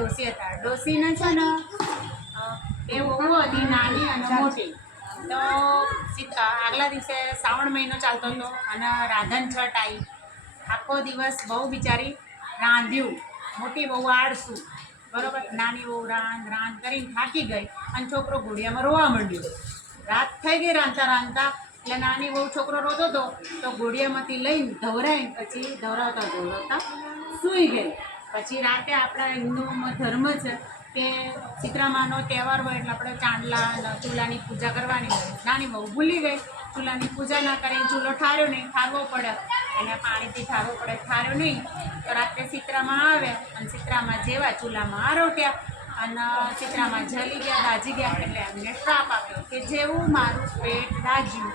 ડોસી હતા. ડોસીને છે ને બે વહુ હતી, નાની અને મોટી. તો આગલા દિવસે શ્રાવણ મહિનો ચાલતો હતો અને રાંધણ છઠ આવી. આખો દિવસ બહુ બિચારી રાંધ્યું. મોટી બહુ આળસું, બરાબર. નાની બહુ રાંધ કરીને થાકી ગઈ અને છોકરો ઘોડિયામાં રોવા માંડ્યો. રાત થઈ ગઈ રાંધતા રાંધતા, એટલે નાની બહુ છોકરો રોતો હતો તો ઘોડિયામાંથી લઈને ધવરાઈને પછી ધવરાવતા સૂઈ ગઈ. પછી રાતે આપણા હિન્દુમાં ધર્મ છે કે શીતળામાનો તહેવાર હોય એટલે આપણે ચાંદલા અને ચૂલાની પૂજા કરવાની હોય. નાની બહુ ભૂલી ગઈ, ચૂલાની પૂજા ના કરીને ચૂલો ઠાર્યો નહીં, ઠારવો પડે એને પાણીથી ઠારવો પડે, ઠાર્યો નહીં તો રાત્રે શીતળામાં આવ્યા અને શીતળામાં જેવા ચૂલામાં આરોટ્યા અને શીતળામાં જલી ગયા, દાજી ગયા. એટલે એમને શ્રાપ આપ્યો કે જેવું મારું પેટ દાજ્યું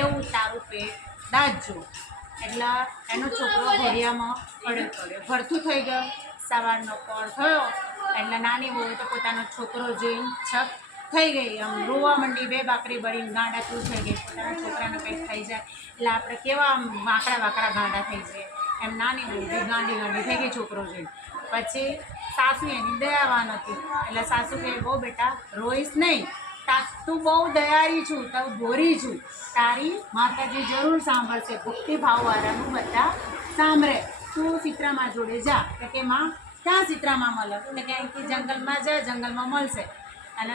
એવું તારું પેટ દાજજો. એટલે એનો છોકરો ઘોડિયામાં પડ્યો. ભરતું થઈ ગયો. સવારનો પહોર થયો એટલે નાની બહુ તો પોતાનો છોકરો જોઈને છપ થઈ ગઈ, આમ રોવા માંડી, બે બાકરી બળીને ગાંડા તું થઈ ગઈ. પોતાના છોકરાને કંઈક થઈ જાય એટલે આપણે કેવા આમ વાંકડા ગાંડા થઈ જાય એમ નાની બહુ ગાંડી થઈ ગઈ છોકરો જોઈને. પછી સાસુ એની દયાવાન હતી એટલે સાસુ કહે બહુ બેટા રોઈશ નહીં, તું બહુ દયાળી છું, તું ગોરી છું, તારી માતાજી જરૂર સાંભળશે, ભક્તિભાવવાળાનું બધા સાંભળે, તું શીતળામાં જોડે જા. એટલે કે માં ક્યાં શીતળામાં મળે? એટલે કે અહીંથી જંગલમાં જા, જંગલમાં મળશે. અને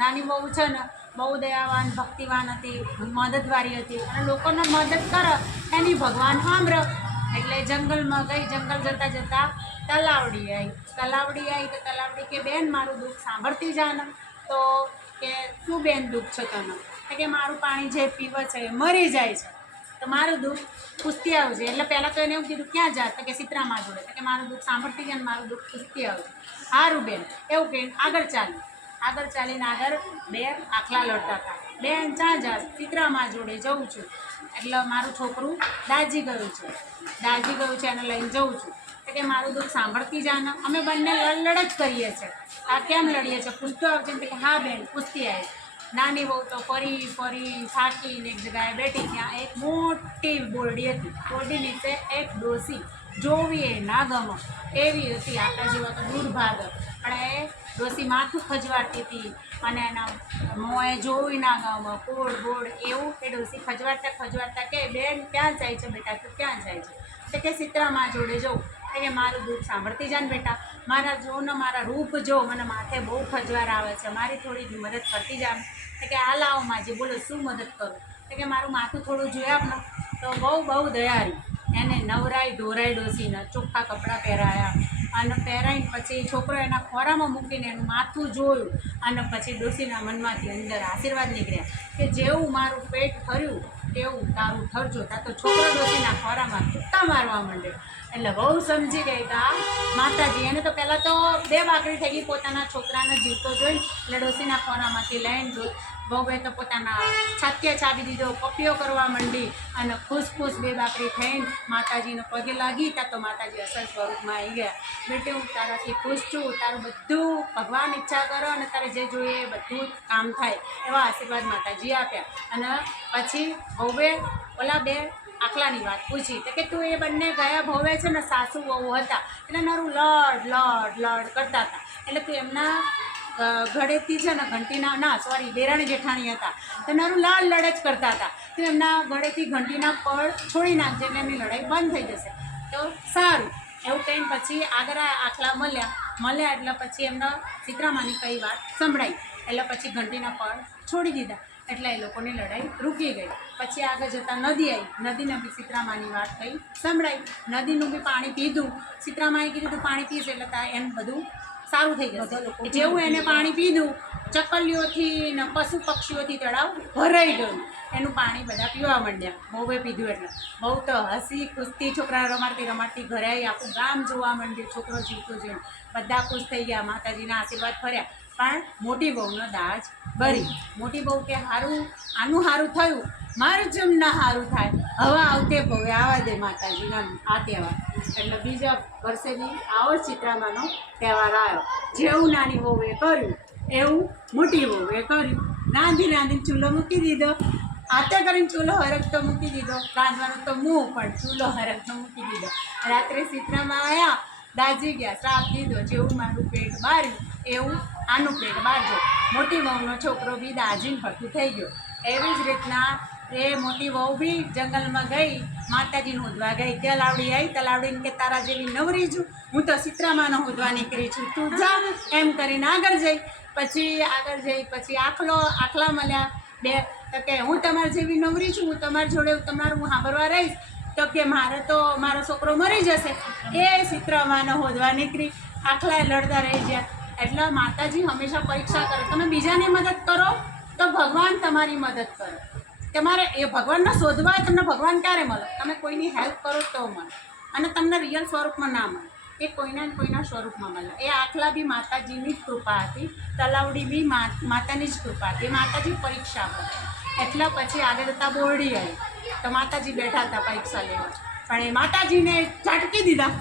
નાની બહુ છે ને બહુ દયાવાન ભક્તિવાન હતી, મદદવાળી હતી અને લોકોને મદદ કરે એની ભગવાન સાંભળે. એટલે જંગલમાં ગઈ. જંગલ જતાં જતાં તલાવડી આવી. તો તલાવડી કે બેન મારું દુઃખ સાંભળતી જા ને. તો કે શું બેન દુઃખ છે તને? કે મારું પાણી જે પીવે છે એ મરી જાય છે તો મારું દુઃખ પૂછતી આવજે. એટલે પહેલાં તો એને એવું કીધું ક્યાં જા? તો કે શીતળામાં જોડે. તો કે મારું દુઃખ સાંભળતી જાય ને મારું દુઃખ પૂછતી આવજે. સારું બેન એવું કહીને આગળ ચાલીને આગળ બે આખલા લડતા હતા. બેન ચા જા? શીતળામાં જોડે જઉં છું. એટલે મારું છોકરું દાજી ગયું છે એને લઈને જઉં છું. તો કે મારું દુઃખ સાંભળતી જા ને. અમે બંને લડ જ કરીએ છીએ. આ કેમ લડીએ છીએ? પૂછતો આવશે ને. કે હા બેન પૂછતી આવી. નાની બહુ તો ફરી થાકીને એક જગ્યાએ બેઠી. ત્યાં એક મોટી બોરડી હતી. બોરડી નીચે એક ડોસી જોવી એ ના ગમે એવી હતી, આપણા જેવા તો દૂર ભાગ. પણ એ ડોસી માથું ખજવાડતી હતી અને એના મોંએ જોવી ના ગમે, બોડ એવું. એ ડોસી ખજવાડતા કે બેન ક્યાં જાય છે બેટા? તું ક્યાં જાય છે? તો કે શીતળામાં જોડે જવું. કે મારું દુઃખ સાંભળતી જા ને બેટા, મારા જો ને મારા રૂપ જો, મને માથે બહુ ખજવાર આવે છે, મારી થોડી મદદ કરતી જા. કે આ લાવો માજી, બોલો શું મદદ કરું? કે મારું માથું થોડું જોયા આપને. તો બહુ દયાળી. એને નવરાઈ ધોરાઈ ડોસીને ચોખ્ખા કપડાં પહેરાયા અને પહેરાઈને પછી છોકરો એના ખોરામાં મૂકીને એનું માથું જોયું અને પછી ડોસીના મનમાંથી અંદર આશીર્વાદ નીકળ્યા કે જેવું મારું પેટ ફર્યું તેવું તારું થરજો. તા તો છોકરો ડોસીના ખોરામાં કૂદકા મારવા માંડ્યો. એટલે બહુ સમજી ગઈ કે આ માતાજી. એને તો પહેલાં તો બે બાકરી થઈ ગઈ પોતાના છોકરાને જીવતો જોઈને. એટલે ડોસીના ખોરામાંથી લઈને બહુએ તો પોતાના છાતીએ ચાવી દીધો, પપ્પીઓ કરવા માંડી અને ખુશ બે બાકરી થઈને માતાજીનો પગે લાગી. ત્યાં તો માતાજી અસલ સ્વરૂપમાં આવી ગયા. બેટી હું તારાથી ખુશ છું, તારું બધું ભગવાન ઈચ્છા કરો અને તારે જે જોઈએ એ બધું કામ થાય એવા આશીર્વાદ માતાજી આપ્યા. અને પછી બહુએ ઓલા બે આખલાની વાત પૂછી. તો કે તું એ બંને ગયા ભવે છે ને સાસુ વહુ હતા એટલે નરું લડ કરતા હતા. એટલે તું એમના ઘડેથી છે ને દેરાણી જેઠાણી હતા તો નરું લડ જ કરતા હતા. તો એમના ઘડેથી ઘંટીના પડ છોડી નાખજે એટલે એમની લડાઈ બંધ થઈ જશે. તો સારું એવું કહીને પછી આગળ આખલા મળ્યા એટલે પછી એમના શીતળામાની કઈ વાત સંભળાઈ. એટલે પછી ઘંટીના પડ છોડી દીધા એટલે એ લોકોની લડાઈ રૂકી ગઈ. પછી આગળ જતાં નદી આવી. નદીને બી શીતળામાની વાત કઈ સંભળાઈ. નદીનું બી પાણી પીધું. શીતળામાએ કીધું તું પાણી પીશ એટલે એમ બધું સારું થઈ જશે. જેવું એને પાણી પીધું ચકલીઓથી ને પશુ પક્ષીઓથી તળાવ ભરાઈ ગયું. એનું પાણી બધા પીવા માંડ્યા. બહુએ પીધું એટલે બહુ તો હસી ખુશથી છોકરા રમાડતી ઘરે આવી. આખું ગામ જોવા માંડ્યું છોકરો જીવતો જોઈને. બધા ખુશ થઈ ગયા, માતાજીના આશીર્વાદ ફર્યા. પણ મોટી બહુનો દાજ ભરી. મોટી બહુ કે આનું સારું થયું, મારું જેમ ના સારું થાય, હવે આવતે ભવે આવા દે માતાજીના આ તહેવાર. એટલે બીજા વર્ષે બી આવો શીતળામાનો તહેવાર આવ્યો. જેવું નાની બહુએ કર્યું એવું મોટી બહુએ કર્યું. રાંધીને ચૂલો મૂકી દીધો. હાથે કરીને ચૂલો હરખતો મૂકી દીધો. રાંધવાનો તો પણ ચૂલો હરખતો મૂકી દીધો. રાત્રે શીતળામાં આવ્યા, દાજી ગયા, શ્રાપ દીધો, જેવું મારું પેટ બાર્યું એવું આનું પેટ બારજો. મોટી વહુનો છોકરો બી દાજીને ભરતું થઈ ગયો. એવી જ રીતના એ મોટી વહુ બી જંગલમાં ગઈ, માતાજીને હોદવા ગઈ. તલાવડી આવી, તલાવડીને કે તારા જેવી નવરી છું, હું તો સીતરામાનો હોદવા નીકળી છું, તું જા એમ કરીને આગળ જઈ. પછી આખલા મળ્યા બે, તો કે હું તમારી જેવી નવરી છું, હું તમારી જોડે તમારું હું સાંભળવા રહીશ. તો કે મારો છોકરો મરી જશે. એ સીતરામાનો હોદવા નીકળી, આખલા લડતા રહી ગયા. એટલે માતાજી હંમેશા પરીક્ષા કરે. તમે બીજાની મદદ કરો તો ભગવાન તમારી મદદ કરે. તમારે એ ભગવાનને શોધવા હોય, તમને ભગવાન ક્યારે મળે? તમે કોઈની હેલ્પ કરો તો મળે, અને તમને રિયલ સ્વરૂપમાં ના મળે. એ કોઈના ને કોઈના સ્વરૂપમાં મળે. એ આખલા બી માતાજીની જ કૃપા હતી, તલાવડી બી માતાની જ કૃપા હતી. માતાજી પરીક્ષા કરે. એટલે પછી આગળ જતાં બોરડી આવી, તો માતાજી બેઠા હતા પરીક્ષા લેવા, પણ એ માતાજીને ઝાટકી દીધા.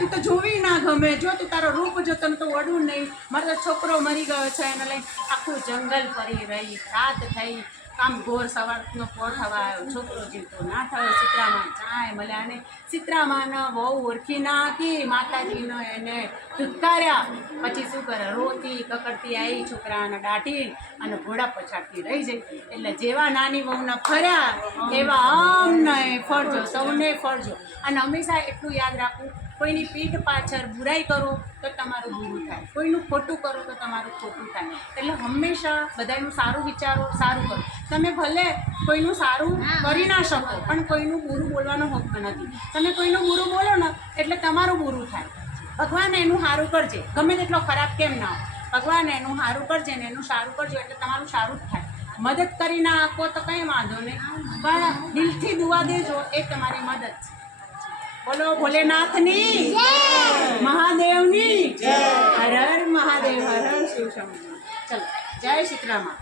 તું તો જોવી ના ગમે, જો તું તારો રૂપ જો તને તો વડું નહીં, મારો છોકરો મરી ગયો છે. એને લઈને આખું જંગલ ફરી રહી, રાત થઈ, આમ ઘોર સવારનો પોર થવા આવ્યો, છોકરો જીવતો ના થયો. સીતરામાં ચાય મળ્યા, અને સીતરામાના બહુ ઓળખી નાખી, માતાજીનો એને ધુતકાર્યા. પછી શું કરે, રોતી કકડતી આવી, છોકરાને દાટી અને ઘોડા પછાડતી રહી જઈ. એટલે જેવા નાની વહુના ફર્યા એવા અમને ફરજો, સૌને ફરજો. અને હંમેશા એટલું યાદ રાખવું, કોઈની પીઠ પાછળ બુરાઈ કરો તો તમારું બુરું થાય, કોઈનું ખોટું કરો તો તમારું ખોટું થાય. એટલે હંમેશા બધાનું સારું વિચારો, સારું કરો. તમે ભલે કોઈનું સારું કરી ના શકો, પણ કોઈનું બુરું બોલવાનો હક નથી. તમે કોઈનું બુરું બોલો ને એટલે તમારું બુરું થાય. ભગવાન એનું સારું કરજે, ગમે તેટલો ખરાબ કેમ ના હોય, ભગવાન એનું સારું કરજે ને એનું સારું કરજો એટલે તમારું સારું જ થાય. મદદ કરી ના આપો તો કંઈ વાંધો નહીં, પણ દિલથી દુઆ દેજો, એ તમારી મદદ છે. બોલો ભોલેનાથની, મહાદેવની, હર હર મહાદેવ, હર હર શિવ શંભુ. ચલો, જય સીતરામા.